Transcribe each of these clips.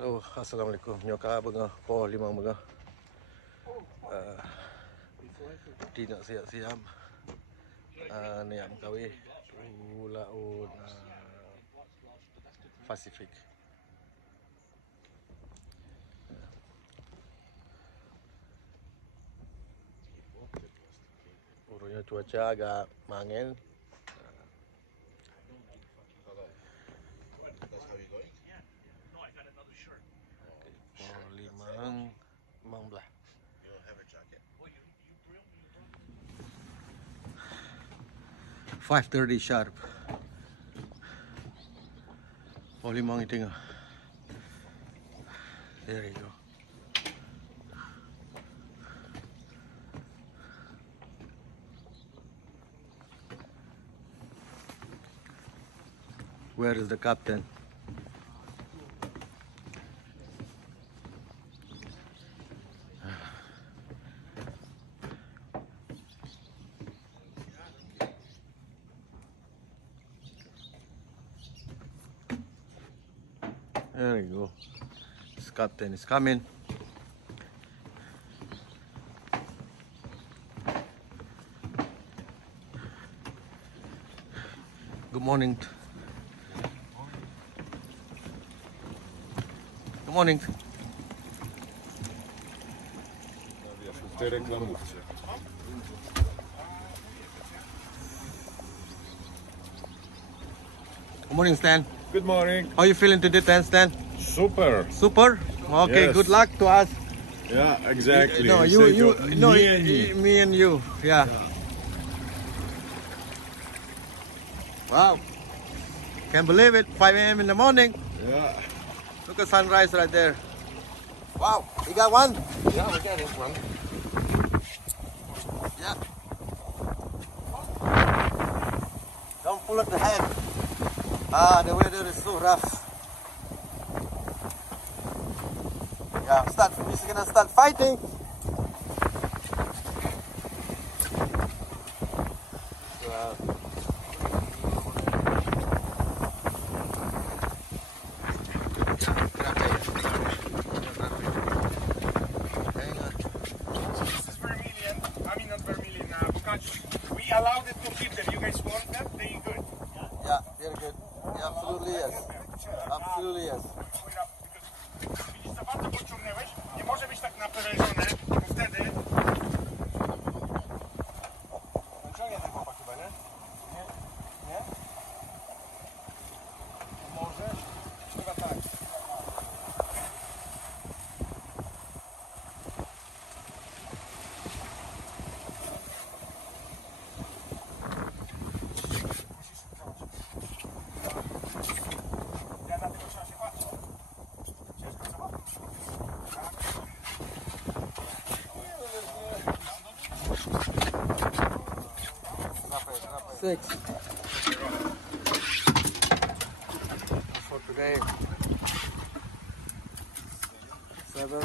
Halo, assalamualaikum. Nyoka benga, po lima benga. Di nak siap-siap. Ni am kawi laut Pasifik. Urutnya cuaca agak mangin. Mang belah. 5:30 sharp. Boleh mang tengah. There you go. Where is the captain? There you go. This captain is coming. Good morning. Good morning. Good morning, Stan. Good morning. How are you feeling today, Stan? Super. Super? Okay, Yes. good luck to us. Yeah, exactly. No, me and you. Yeah. Wow. Can't believe it. 5 a.m. in the morning. Yeah. Look at sunrise right there. Wow. You got one? Yeah, we got it one. Yeah. Don't pull at the head. The weather is so rough. Yeah, we're gonna start fighting. This is vermilion. I mean not vermilion, Bukacho. We allowed it to keep them. You guys want them? They good. Yeah, they're good. Yeah, absolutely yes. Absolutely yes. Widzisz, za bardzo pociągnęłeś. Nie może być tak naprężone, bo wtedy... Ciągnie ten chłopak chyba, nie? Nie? Nie? Może? Chyba tak. Six. For today. 7.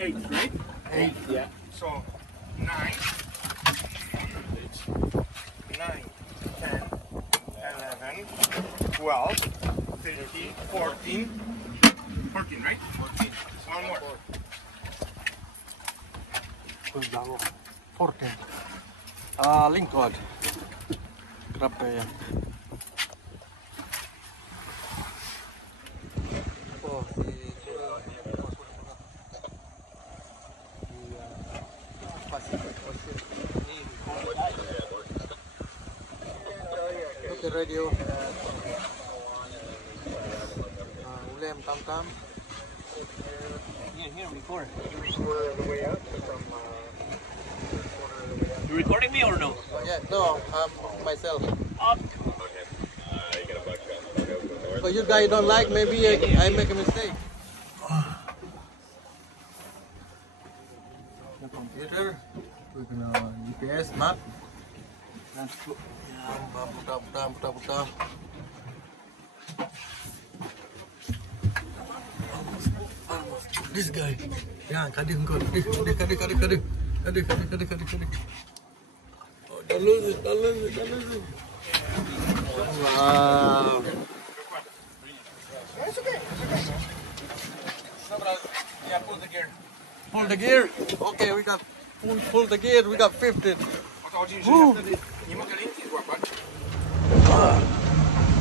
8, right? 8. Yeah. So 9, 10, 11, 12, 13, 14, 14, right? 14. One more. 14. Lingkod. Grabe yan. Oh, Look at radio. Ulem tam-tam. Here, record. You recording me or no? Yeah, no, myself. But you guys don't like, maybe I make a mistake. The computer with GPS map. Buka. This guy. Yeah, kadih kau. Kadih. Oh, don't lose it. Wow. It's okay. Yeah, pull the gear. Pull the gear. Okay, we got pull the gear. We got 15. Nie mogę linki złapać.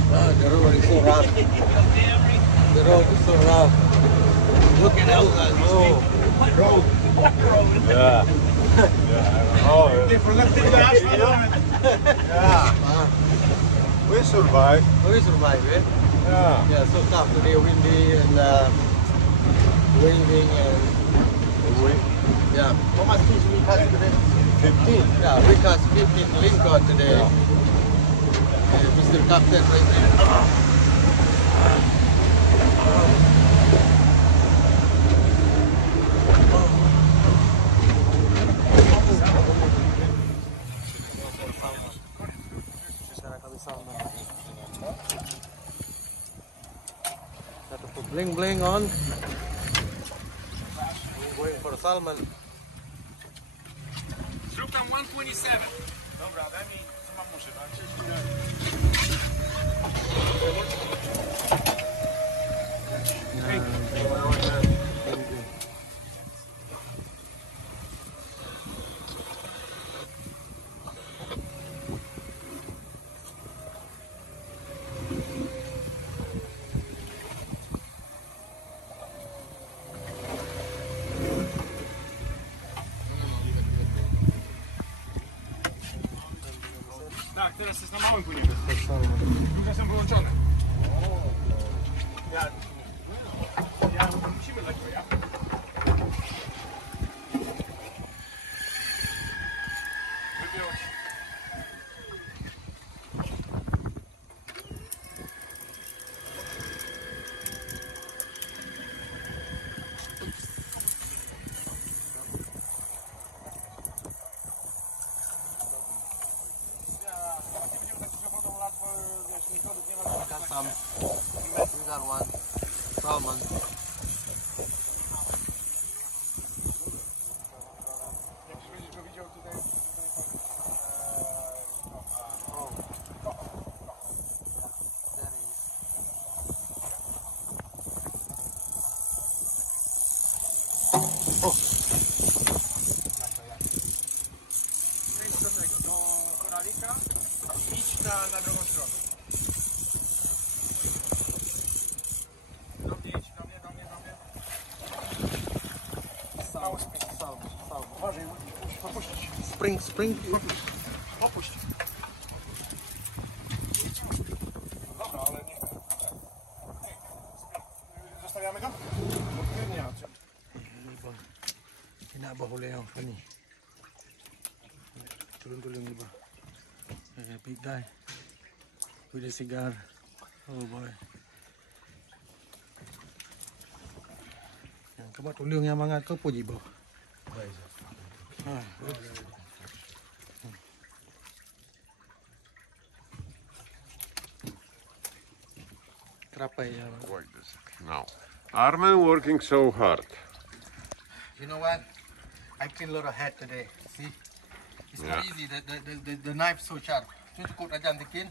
The road is so rough. The road is so rough. Look at that. Oh, road. Yeah. Oh, Yeah. we survived. We survive, eh? Yeah. Yeah, so tough today, windy and raining and yeah. How much fish we catch today? 15. Yeah, we catch 15 lingcod today. Yeah. Mr. Captain right there. Got to put bling on. We're going for salmon. Zrób tam 127. Dobra, daj mi, co mam używać. Tak, teraz jest na małym płynie. Drugie są wyłączone. Ja musimy lekko, ja? Wybiorę. We got one salmon. Jak będziesz go widział tutaj, Przejdź do tego, do koralika, idź na drugą stronę. Do mnie idź, do mnie. Salmon. Uważaj, musisz popuścić. Spring. Popuść. Dobra, ale nie. Zostawiamy go? Nie ma co. Hinabahuli ang funny. Tulong iba. Big guy with a cigar. Oh boy. Kamu tulong yang mangat ko po jibo. Krapay. Like this. Now, Armen working so hard. You know what? I cleaned a lot of head today. See? It's not easy. The knife so sharp. Cukup aja bikin.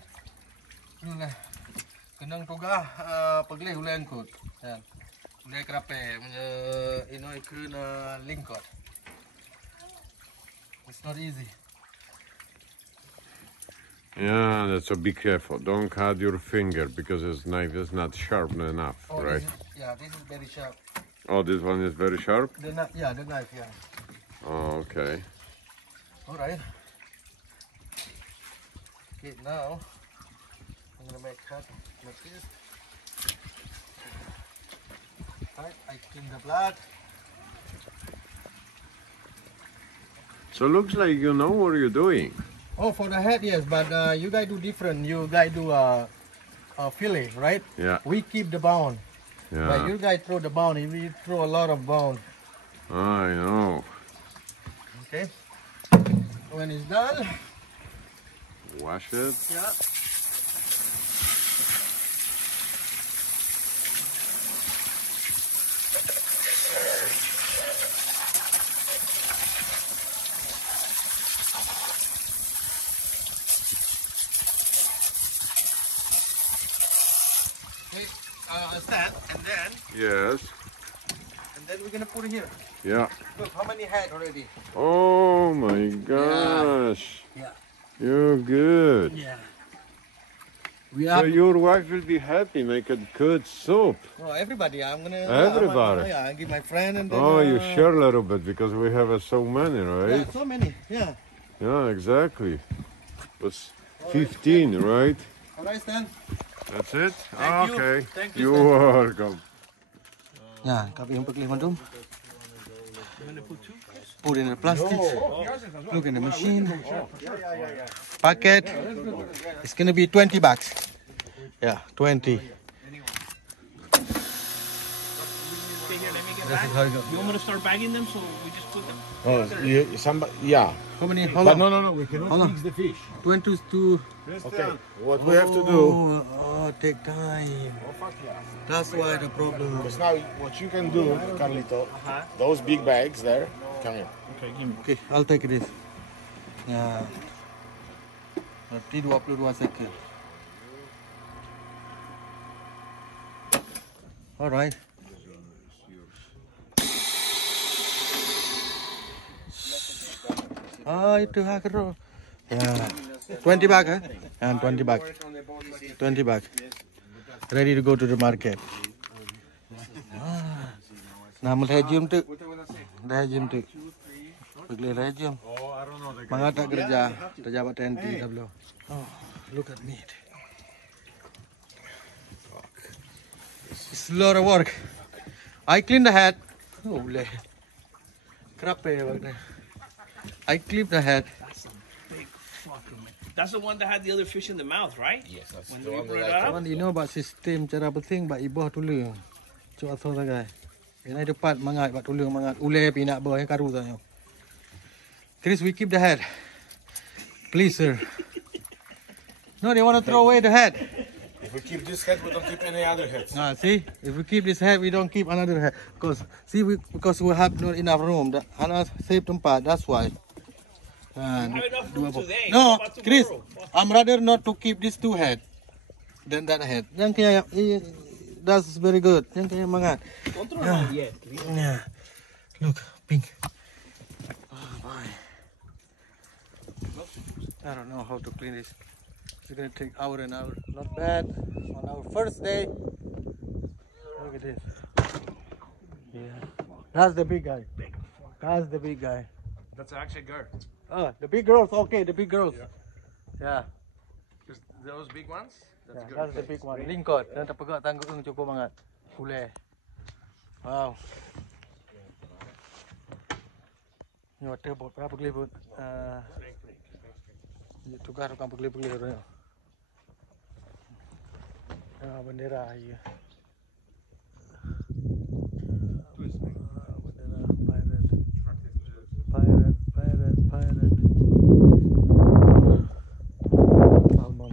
Ini kenang tuga pagleh ulen kot. Yan. Uleh krape. Inoy kun lingkot. It's not easy. Yeah, that's so be careful. Don't cut your finger because this knife is not sharp enough, right? This is very sharp. Oh, this one is very sharp? The knife, yeah. Oh, okay. Alright. Okay, now I'm gonna make cut like this. Right, I clean the blood. So looks like you know what you're doing. Oh, for the head, yes, but you guys do different. You guys do a fillet, right? Yeah. We keep the bone. But Yeah. you guys throw the bone. We throw a lot of bone. I know. Okay. When it's done, Wash it. yeah. Hey, stand, and then Yes. we're gonna put it here. Yeah. Look, how many had already? Oh my gosh. Yeah. You're good. Yeah. We So are. your wife will be happy. Make a good soup. Oh, everybody. I'm gonna. Everybody. Yeah, I give my friend and then. Oh, you share a little bit because we have so many, right? Yeah, so many. Yeah. Yeah, exactly. It was 15, right? All right, Stan. That's it? Thank you. Okay. Thank you, You're welcome. Yeah, kami yung paglimandum. Put in the plastic. Look in the machine. Packet. It's gonna be 20 bucks. Yeah, 20. Okay, here, let me get This back. is how it goes. You want me to start bagging them so we just put them? Yeah. How many? How But long? no, we cannot fix the fish. 20 to. Okay. What we have to do, Take time. That's why the problem. because now what you can do, Carlito, those big bags there, come here. Okay, give me. Okay, I'll take this. Ya. Berarti 22 second. Alright. Itu hakro. Ya. 20 baht, eh? And 20 baht. 20 baht. Ready to go to the market. Nah, legium tu. Legium tu. Pergi legium. Mga tak kerja. Terjawab TNT dah belum. Oh, look at me. It's a lot of work. I clean the head. Oh, le. Krappe. I clip the head. That's the one that had the other fish in the mouth, right? Yes, that's When the we one brought it that I up? Kawan, you know about system cara penting bak ibuh tulang. Cuk asal sagai. Ini depan mangat bak tulang mangat. Ule pinak boh karu tanya. Chris, we keep the head. Please, sir. No, they want to throw away the head. If we keep this head, we don't keep any other heads. See, if we keep this head, we don't keep another head. Because we have not enough room. Hana save tempat. That's why. We have enough room today. No, How about Chris, tomorrow? I'm rather not to keep these two head than that head. Yang kaya, that's very good. Yang kaya mangat. Don't throw it out yet. Yeah. Look, pink. Oh, boy. I don't know how to clean this. It's gonna take hour and hour. Not bad. On our first day. Look at this. Yeah. That's the big guy. That's the big guy. That's actually good. Oh, the big girls. Okay, the big girls. Yeah. Just those big ones? Yeah, that's the big one. Lingkot. Dan terpegak tanggung cukup banget. Ule. Wow. Ni water boat. Berapa kali boat? Tukar tukang pegeli-pegeli tu. Bendera ya. Bendera pirate. Salmon.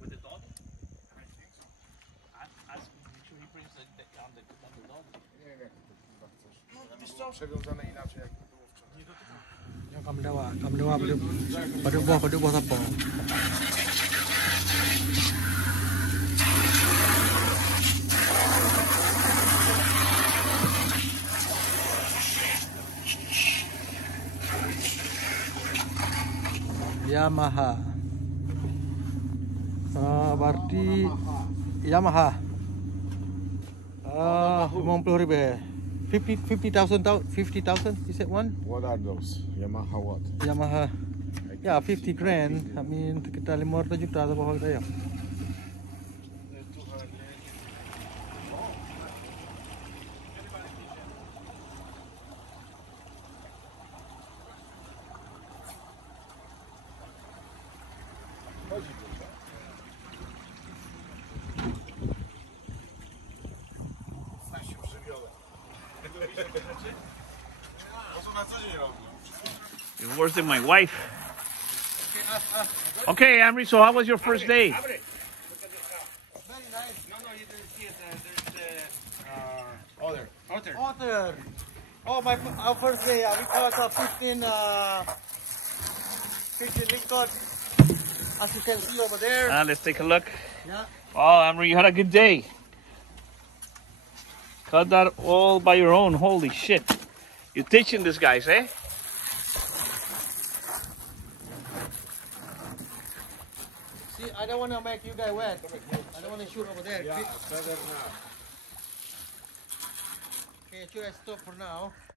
With the dog? Ask him, make sure he brings the dog. Przewiązane inaczej jak było wczoraj. Kamu dawa pada buah siapa? Yamaha. Berarti Yamaha. 50,000. 50,000. Is that one? What are those? Yamaha what? Yamaha. Yeah, 50 grand. I mean, sekitar 500 juta atau berapa kita ya? You're worse than my wife. Okay, Amri, so how was your first day? Very nice. No, you didn't see it. There's the other. Otter. Oh, our first day, we caught 15 lingcod. As you can see over there. Let's take a look. Yeah. Wow, Emery, you had a good day. Caught that all by your own. Holy shit. You're teaching these guys, eh? See, I don't want to make you guys wet. I don't want to shoot over there. Yeah, better now. Okay, should I stop for now?